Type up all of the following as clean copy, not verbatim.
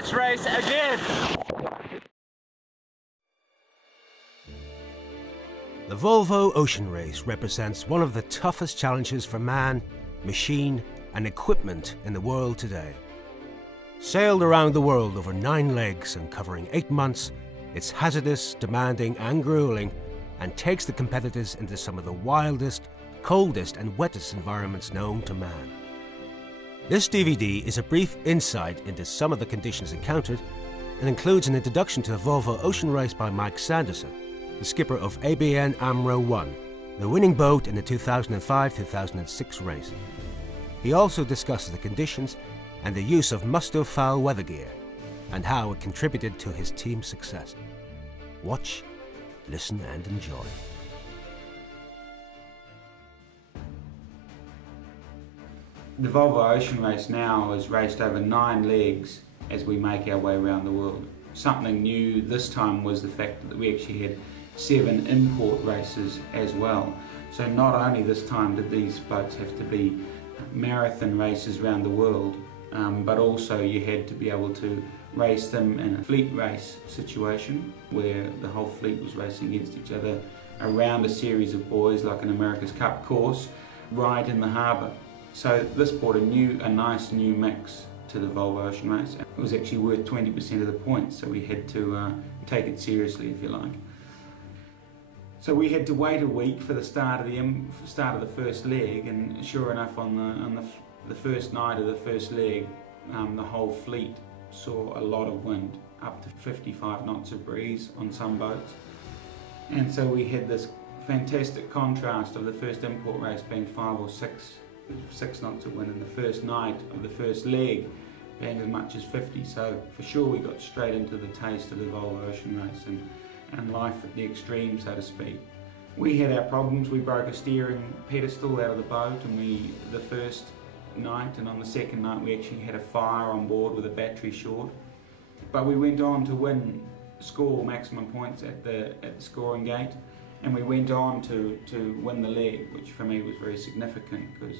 let's race again. The Volvo Ocean Race represents one of the toughest challenges for man, machine and equipment in the world today. Sailed around the world over 9 legs and covering 8 months, it's hazardous, demanding and grueling, and takes the competitors into some of the wildest, coldest and wettest environments known to man. This DVD is a brief insight into some of the conditions encountered and includes an introduction to the Volvo Ocean Race by Mike Sanderson, the skipper of ABN AMRO 1, the winning boat in the 2005-2006 race. He also discusses the conditions and the use of Musto foul weather gear and how it contributed to his team's success. Watch, listen and enjoy. The Volvo Ocean Race now is raced over 9 legs as we make our way around the world. Something new this time was the fact that we actually had 7 import races as well. So not only this time did these boats have to be marathon races around the world, but also you had to be able to race them in a fleet race situation where the whole fleet was racing against each other around a series of buoys like an America's Cup course right in the harbour. So this brought a nice new mix to the Volvo Ocean Race. It was actually worth 20% of the points, so we had to take it seriously, if you like. So we had to wait a week for the start of the first leg, and sure enough, on the first night of the first leg, the whole fleet saw a lot of wind, up to 55 knots of breeze on some boats. And so we had this fantastic contrast of the first import race being 5 or 6 knots of wind, and the first night of the first leg being as much as 50. So for sure we got straight into the taste of the Volvo Ocean Race and life at the extreme, so to speak. We had our problems. We broke a steering pedestal out of the boat the first night, and on the second night we actually had a fire on board with a battery short. But we went on to score maximum points at the scoring gate, and we went on to win the leg, which for me was very significant because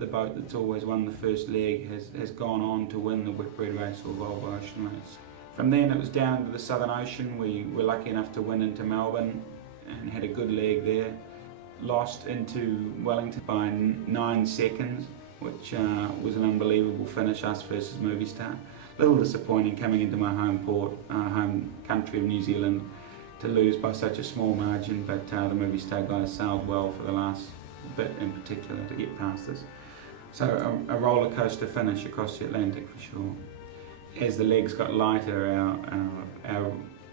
the boat that's always won the first leg has gone on to win the Whitbread Race or Volvo Ocean Race. From then it was down to the Southern Ocean. We were lucky enough to win into Melbourne and had a good leg there. Lost into Wellington by 9 seconds, which was an unbelievable finish, us versus Movistar. A little disappointing coming into my home country of New Zealand, to lose by such a small margin, but the Movistar guys sailed well for the last bit in particular to get past us. So a roller coaster finish across the Atlantic for sure. As the legs got lighter,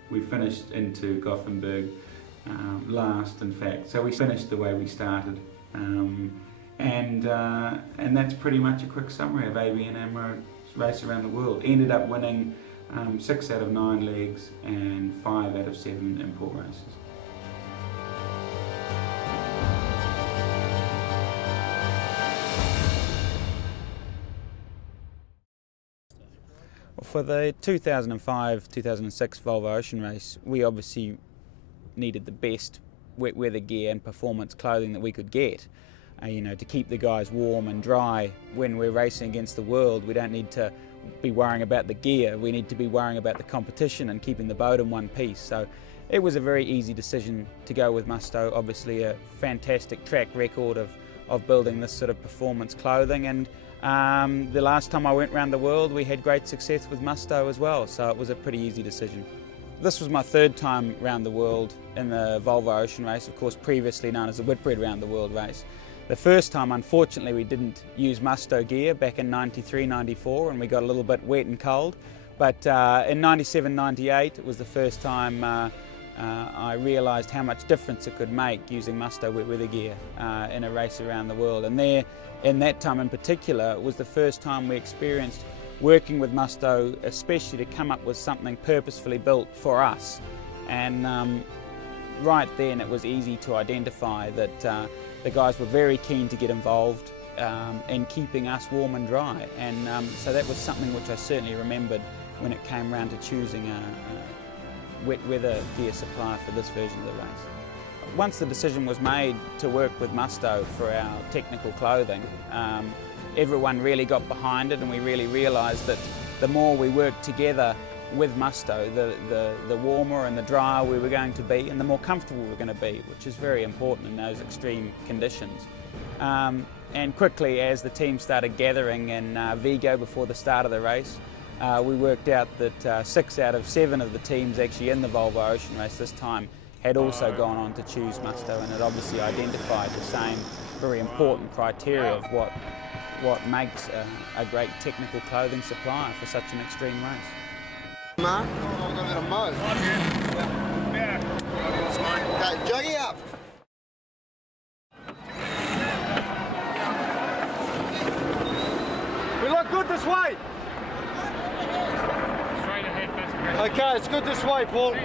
we finished into Gothenburg last, in fact. So we finished the way we started, and that's pretty much a quick summary of ABN AMRO's race around the world. Ended up winning 6 out of 9 legs and 5 out of 7 import races. For the 2005-2006 Volvo Ocean Race, we obviously needed the best wet weather gear and performance clothing that we could get, to keep the guys warm and dry. When we're racing against the world, we don't need to be worrying about the gear, we need to be worrying about the competition and keeping the boat in one piece. So it was a very easy decision to go with Musto. Obviously a fantastic track record of building this sort of performance clothing, and the last time I went around the world we had great success with Musto as well, so it was a pretty easy decision. This was my 3rd time around the world in the Volvo Ocean Race, of course previously known as the Whitbread Round the World Race. The first time, unfortunately, we didn't use Musto gear back in '93, '94, and we got a little bit wet and cold. But in '97, '98, it was the first time I realised how much difference it could make using Musto wet weather gear in a race around the world. And in that time in particular, it was the first time we experienced working with Musto, especially to come up with something purposefully built for us. And right then, it was easy to identify that the guys were very keen to get involved in keeping us warm and dry, and so that was something which I certainly remembered when it came around to choosing a wet weather gear supplier for this version of the race. Once the decision was made to work with Musto for our technical clothing, everyone really got behind it, and we really realised that the more we worked together with Mustoe, the warmer and the drier we were going to be, and the more comfortable we were going to be, which is very important in those extreme conditions. And quickly, as the team started gathering in Vigo before the start of the race, we worked out that 6 out of 7 of the teams actually in the Volvo Ocean Race this time had also gone on to choose Mustoe, and it obviously identified the same very important criteria of what makes a great technical clothing supplier for such an extreme race. Mark, I've got a bit of mud. Okay, juggy up. We look good this way. Straight ahead, that's Okay, it's good this way, Paul.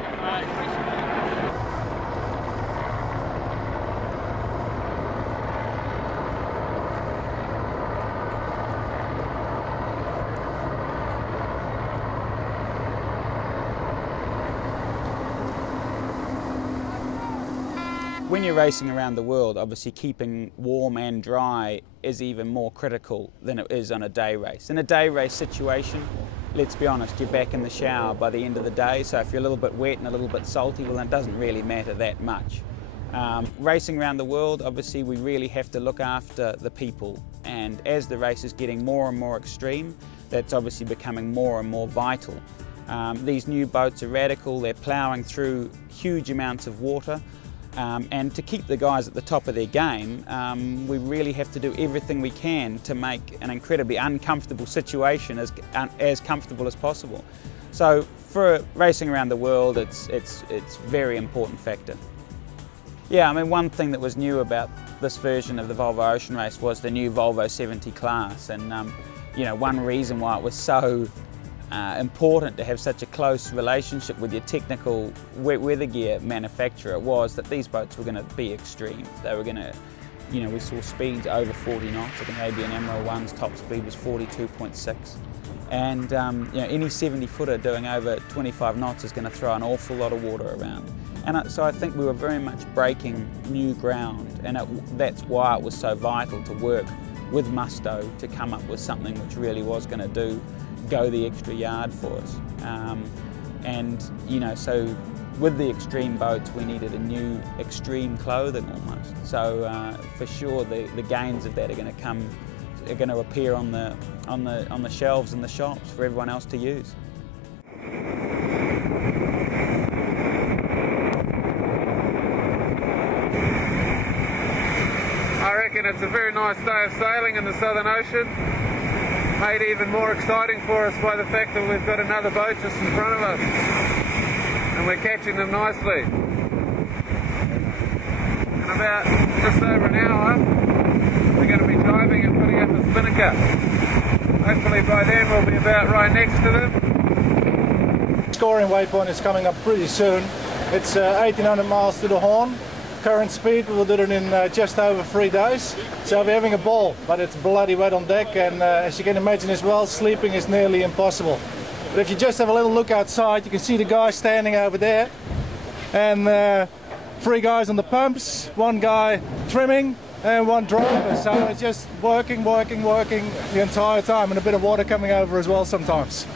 When you're racing around the world, obviously keeping warm and dry is even more critical than it is on a day race. In a day race situation, let's be honest, you're back in the shower by the end of the day, so if you're a little bit wet and a little bit salty, well, then it doesn't really matter that much. Racing around the world, obviously we really have to look after the people, and as the race is getting more and more extreme, that's obviously becoming more and more vital. These new boats are radical, they're ploughing through huge amounts of water. And to keep the guys at the top of their game, we really have to do everything we can to make an incredibly uncomfortable situation as comfortable as possible. So for racing around the world, it's a very important factor. Yeah, I mean, one thing that was new about this version of the Volvo Ocean Race was the new Volvo 70 class, and you know, one reason why it was so important to have such a close relationship with your technical wet weather gear manufacturer was that these boats were going to be extreme. They were going to, you know, we saw speeds over 40 knots. I think ABN AMRO 1's top speed was 42.6. And you know, any 70-footer doing over 25 knots is going to throw an awful lot of water around. And so I think we were very much breaking new ground, and that's why it was so vital to work with Mustoe to come up with something which really was going to go the extra yard for us. And you know, so with the extreme boats we needed a new extreme clothing almost. So for sure the gains of that are going to appear on the shelves in the shops for everyone else to use. I reckon it's a very nice day of sailing in the Southern Ocean. Made even more exciting for us by the fact that we've got another boat just in front of us, and we're catching them nicely. In about just over an hour we're going to be driving and putting up a spinnaker. Hopefully by then we'll be about right next to them. Scoring waypoint is coming up pretty soon. It's 1800 miles to the Horn. Current speed, we'll do it in just over 3 days. So we're having a ball, but it's bloody wet on deck, and as you can imagine as well, sleeping is nearly impossible. But if you just have a little look outside, you can see the guy standing over there, and 3 guys on the pumps, 1 guy trimming, and 1 driver. So it's just working the entire time, and a bit of water coming over as well sometimes.